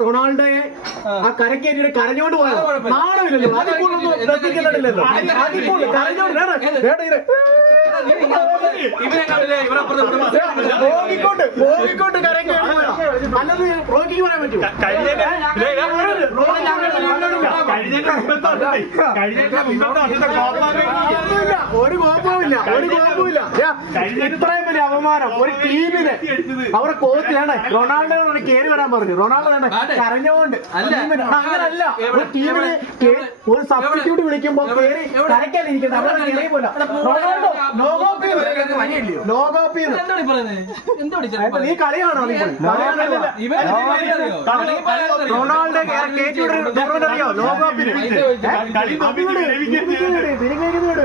റൊണാൾഡോയെ ആ കരക്കേറ്റിട്ട് കരഞ്ഞോണ്ട് പോയത് നാണമില്ലല്ലോ. അതിപ്പോഴൊന്നും ശ്രദ്ധിക്കുന്നില്ലല്ലോ. അതിപ്പോൾ കരഞ്ഞോണ്ട് റോഗിക്കോട്ട് കരക്കേണ്ടി അല്ലത് റോഗിക്ക് പറയാൻ പറ്റുമോ? ഒരു കുഴപ്പമില്ല, ഒരു കുഴപ്പമില്ല. ഇത്രയും വലിയ അപമാനം ഒരു ടീമിന് അവരുടെ കോച്ച് വേണ്ടേ റൊണാൾഡോ കയറി വരാൻ പറഞ്ഞു. റൊണാൾഡോ വേണ്ടേ കരഞ്ഞോണ്ട് അങ്ങനല്ല. ഒരു ടീമിന് ഒരു സബ്സ്റ്റിറ്റ്യൂട്ട് വിളിക്കുമ്പോ കയറി കരയ്ക്കാനിരിക്കുന്നത് അവിടെ കയറിയ പോലെ. റൊണാൾഡോ ലോകോപ്പിന്ന് നീ കളിയാണോ? റൊണാൾഡോ അറിയോ ലോകോപ്പിന്?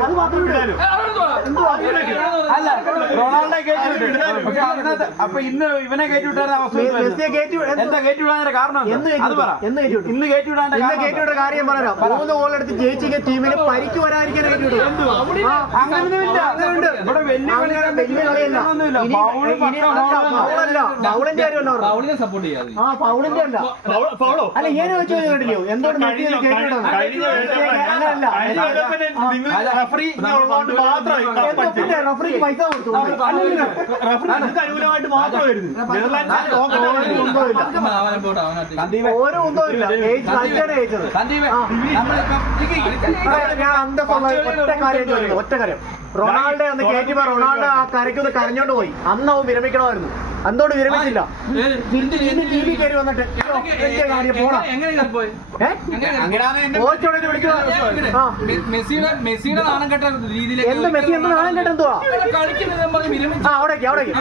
അത് മാത്രമേ അല്ല റൊണാൾഡോ കയറ്റി. അപ്പൊ ഇന്ന് ഇവനെ കയറ്റിവിട്ടാൻ അവസ്ഥ എന്താ കയറ്റിവിടാൻ കാരണം? ഇന്ന് കയറ്റിവിടാൻ കാര്യം പറയാം. 3 ഗോൾ എടുത്ത് ജയിച്ച ടീമിന് പരിക്ക് വരാതിരിക്കാൻ അങ്ങനെയൊന്നുമില്ല. ഇവിടെ വലിയ കളിയല്ല. ഫൗളിന്റെ കാര്യമല്ല. ഫൗളിന്റെ അല്ല. അല്ല ഏനെ വെച്ച് കേട്ടില്ലയോ എന്തുകൊണ്ട് റഫറിക്ക് പൈസ കൊടുത്തു. അനുകൂലമായിട്ട് മാത്രമായിരുന്നു. ഓരോ ഒന്നും ഇല്ല. ജയിച്ചത് ഞാൻ ഒറ്റ കാര്യം റൊണാൾഡോ അന്ന് കയറ്റിപ്പോ റൊണാൾഡോ ആ കരയ്ക്കൊന്ന് കരഞ്ഞോണ്ട് പോയി. അന്ന് അവൻ വിരമിക്കണമായിരുന്നു. എന്തുകൊണ്ട് വിരമിച്ചില്ല? ടി വി കയറി വന്നിട്ട് മെസ്സിയുടെ നാണം കെട്ട രീതിയിലേക്ക് എന്ത് മെസ്സി എന്ത് നാണം കെട്ടെന്തുവാ അവിടേക്ക്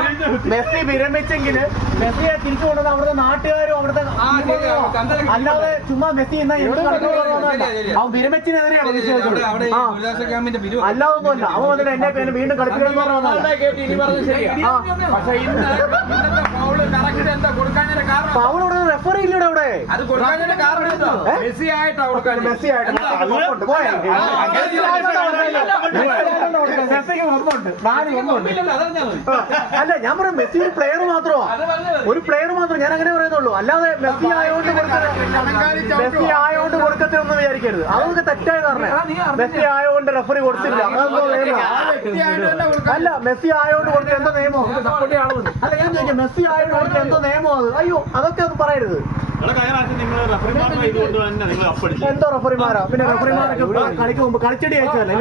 മെസ്സി വിരമിച്ചെങ്കിൽ മെസ്സിയെ തിരിച്ചു കൊണ്ടുവന്ന അവിടുത്തെ നാട്ടുകാരും അവിടുത്തെ അല്ലാതെ ചുമ്മാ മെസ്സി അവൻ വിരമിച്ചതിനെതിരെയാണ് അല്ലാതൊന്നുമല്ല. അവൻ വന്നിട്ട് എന്നെ പേര് വീണ്ടും കളിപ്പിക്കണം പൗളോട് റെഫറി ഇല്ലൂടെ അവിടെ. അല്ല ഞാൻ പറയാം മെസ്സി ഒരു പ്ലെയർ മാത്രമോ ഞാൻ അങ്ങനെ പറയുന്നുള്ളൂ. അല്ലാതെ മെസ്സി ആയോണ്ട് കൊടുക്കത്തില്ലെന്ന് വിചാരിക്കരുത്. അതൊക്കെ തെറ്റായ കാരണം. മെസ്സി ആയോണ്ട് റെഫറി കൊടുത്തില്ല അല്ല മെസ്സി ആയോണ്ട് കൊടുത്ത എന്തോ നിയമോ അല്ല ഞാൻ ചോദിക്കാം മെസ്സി ആയോണ്ട് കൊടുത്ത എന്തോ നിയമോ അത് അയ്യോ അതൊക്കെ ഒന്നും പറയരുത്. എന്തോ റെഫറിമാരാ പിന്നെ റെഫറിമാരൊക്കെ കളിക്ക് മുമ്പ് കളിച്ചടി അയച്ചതല്ലേ.